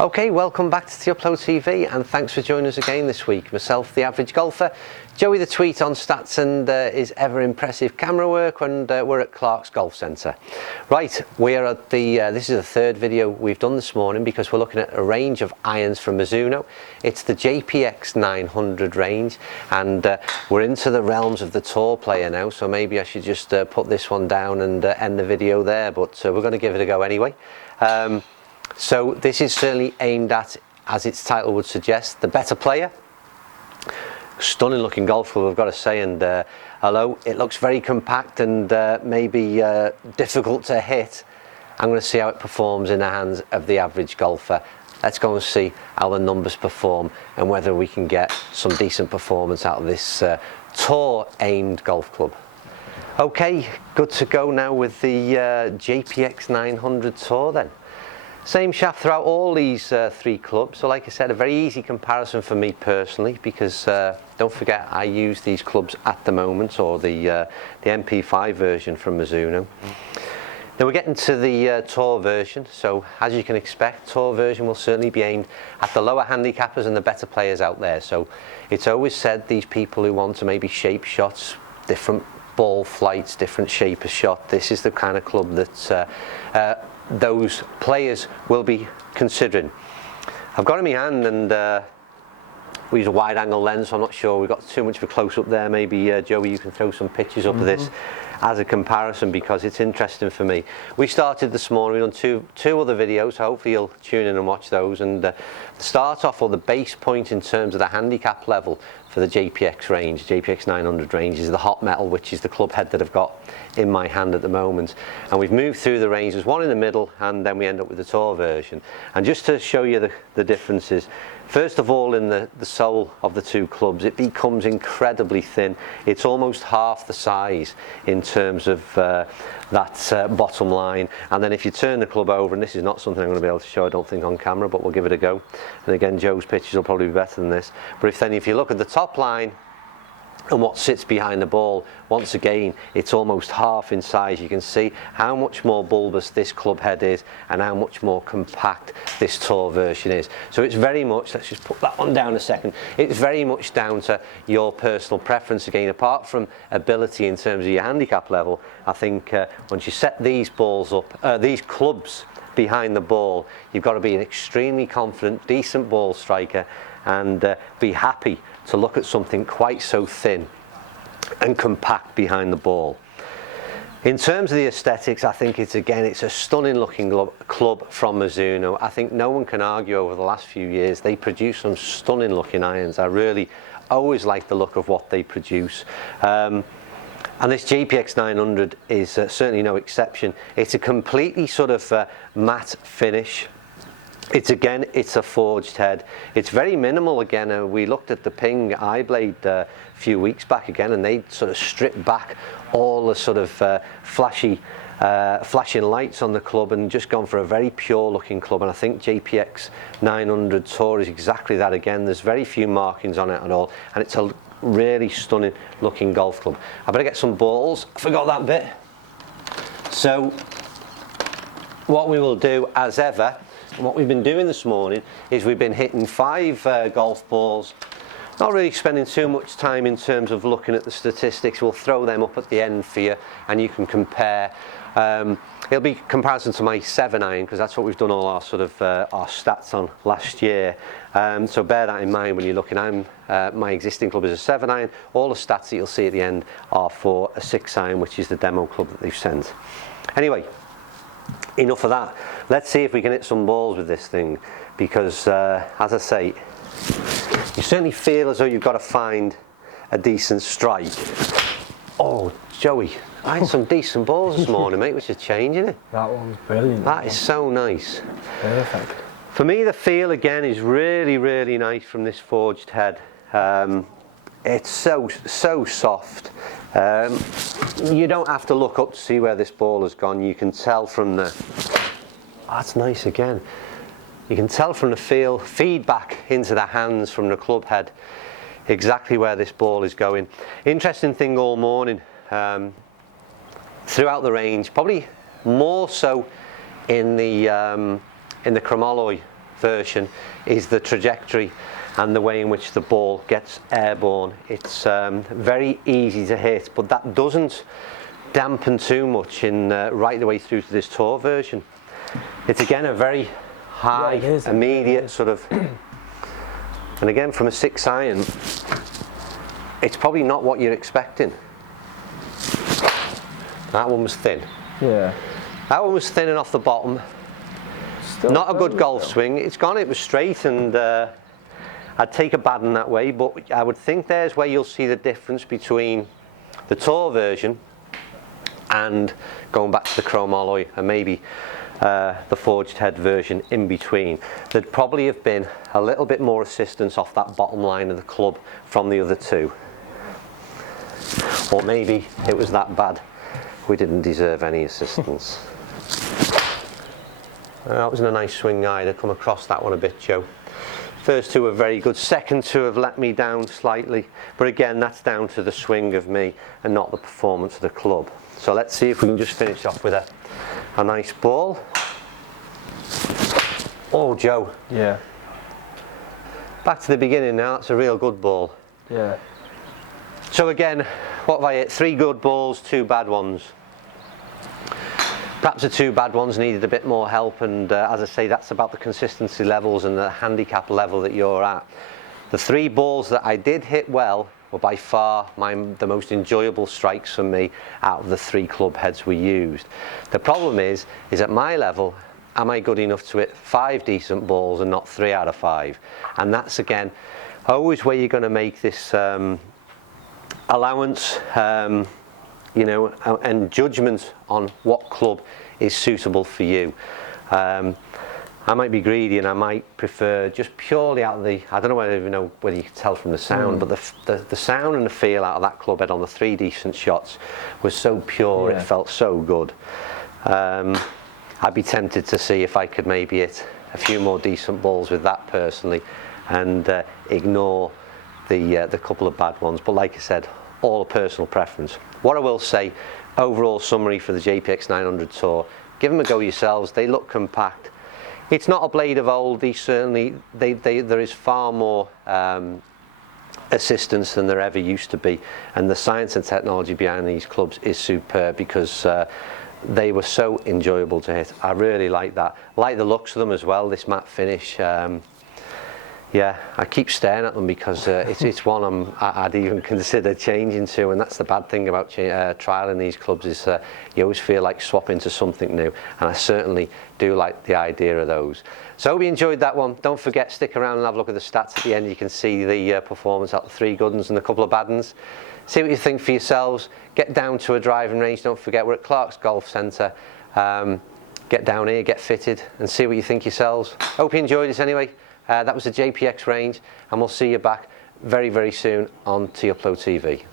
Okay, welcome back to the Upload TV and thanks for joining us again this week. Myself, the average golfer, Joey the tweet on stats and his ever impressive camera work, and we're at Clark's Golf Centre. Right, we are at the, this is the third video we've done this morning because we're looking at a range of irons from Mizuno. It's the JPX 900 range, and we're into the realms of the tour player now, so maybe I should just put this one down and end the video there, but we're going to give it a go anyway. So this is certainly aimed at, as its title would suggest, the better player. Stunning looking golf club, I've got to say, and although it looks very compact and maybe difficult to hit, I'm going to see how it performs in the hands of the average golfer. Let's go and see how the numbers perform and whether we can get some decent performance out of this tour aimed golf club. Okay, good to go now with the JPX 900 Tour then. Same shaft throughout all these three clubs, so like I said, a very easy comparison for me personally, because don't forget I use these clubs at the moment, or the MP5 version from Mizuno. Then we're getting to the Tour version, so as you can expect, Tour version will certainly be aimed at the lower handicappers and the better players out there. So it's always said these people who want to maybe shape shots, different ball flights, different shape of shot, this is the kind of club that those players will be considering. I've got it in my hand, and we use a wide angle lens, so I'm not sure we've got too much of a close up there. Maybe Joey, you can throw some pictures up of this as a comparison, because it's interesting for me. We started this morning, we've done two other videos, so hopefully you'll tune in and watch those. And the start off, or the base point in terms of the handicap level for the JPX range, JPX 900 range, is the hot metal, which is the club head that I've got in my hand at the moment. And we've moved through the range, there's one in the middle, and then we end up with the Tour version. And just to show you the differences, first of all, in the sole of the two clubs, it becomes incredibly thin. It's almost half the size in terms of that bottom line. And then if you turn the club over, and this is not something I'm going to be able to show, I don't think, on camera, but we'll give it a go. And again, Joe's pictures will probably be better than this. But if you look at the top line and what sits behind the ball, once again, it's almost half in size. You can see how much more bulbous this club head is and how much more compact this Tour version is. So it's very much, let's just put that one down a second, it's very much down to your personal preference. Again, apart from ability in terms of your handicap level, I think once you set these balls up, these clubs behind the ball, you've got to be an extremely confident, decent ball striker, and be happy to look at something quite so thin and compact behind the ball. In terms of the aesthetics, I think it's a stunning looking club from Mizuno. I think no one can argue over the last few years. They produce some stunning looking irons. I really always like the look of what they produce. And this JPX 900 is certainly no exception. It's a completely sort of matte finish. It's a forged head. It's very minimal again. We looked at the Ping eye blade a few weeks back again, and they sort of stripped back all the sort of flashing lights on the club and just gone for a very pure looking club. And I think JPX 900 Tour is exactly that again. There's very few markings on it at all, and it's a really stunning looking golf club. I better get some balls. I forgot that bit. So what we will do, as ever, what we've been doing this morning is we've been hitting 5 golf balls, not really spending too much time in terms of looking at the statistics. We'll throw them up at the end for you and you can compare. It'll be comparison to my 7-iron, because that's what we've done all our sort of our stats on last year. So bear that in mind when you're looking. My existing club is a 7-iron. All the stats that you'll see at the end are for a 6-iron, which is the demo club that they've sent. Anyway, enough of that. Let's see if we can hit some balls with this thing, because as I say, you certainly feel as though you've got to find a decent strike. Oh, Joey, I had some decent balls this morning, mate, which is changing it. That one's brilliant. That is so nice. Perfect. For me, the feel again is really, really nice from this forged head. It's so soft. You don't have to look up to see where this ball has gone. You can tell from the, that's nice again. You can tell from the feedback into the hands from the club head exactly where this ball is going. Interesting thing all morning, throughout the range, probably more so in the chromalloy version is the trajectory and the way in which the ball gets airborne. It's very easy to hit, but that doesn't dampen too much in right the way through to this tour version. It's again a very high, immediate sort of, and again from a 6 iron, it's probably not what you're expecting. That one was thin. Yeah. That one was thin and off the bottom. Still not a good golf swing. It was straight, and I'd take a bad one that way, but I would think there's where you'll see the difference between the tour version and going back to the chrome alloy, and maybe the forged head version in between. There'd probably have been a little bit more assistance off that bottom line of the club from the other two. Or maybe it was that bad we didn't deserve any assistance. That wasn't a nice swing either. Come across that one a bit, Joe. First two were very good. Second two have let me down slightly, but again, that's down to the swing of me and not the performance of the club. So let's see if we can just finish off with a nice ball. Oh, Joe. Yeah. Back to the beginning now. That's a real good ball. Yeah. So again, what have I hit? 3 good balls, 2 bad ones. Perhaps the 2 bad ones needed a bit more help, and as I say, that's about the consistency levels and the handicap level that you're at. The 3 balls that I did hit well were by far the most enjoyable strikes for me out of the 3 club heads we used. The problem is at my level, am I good enough to hit 5 decent balls and not 3 out of 5? And that's again always where you're going to make this allowance, you know, and judgment on what club is suitable for you. I might be greedy and I might prefer just purely out of the, I don't know whether you can tell from the sound, but the sound and the feel out of that club head on the 3 decent shots was so pure, it felt so good. I'd be tempted to see if I could maybe hit a few more decent balls with that personally, and ignore the couple of bad ones. But like I said, all a personal preference. What I will say, overall summary for the JPX 900 Tour, give them a go yourselves. They look compact. It's not a blade of old. There is far more assistance than there ever used to be, and the science and technology behind these clubs is superb, because they were so enjoyable to hit. I really like that. Like the looks of them as well, this matte finish. Yeah, I keep staring at them because it's one I'd even consider changing to, and that's the bad thing about trialing these clubs, is you always feel like swapping to something new, and I certainly do like the idea of those. So I hope you enjoyed that one. Don't forget, stick around and have a look at the stats at the end. You can see the performance out of the 3 good ones and a couple of bad ones. See what you think for yourselves. Get down to a driving range. Don't forget, we're at Clark's Golf Centre. Get down here, get fitted, and see what you think yourselves. Hope you enjoyed this anyway. That was the JPX range, and we'll see you back very, very soon on T-Upload TV.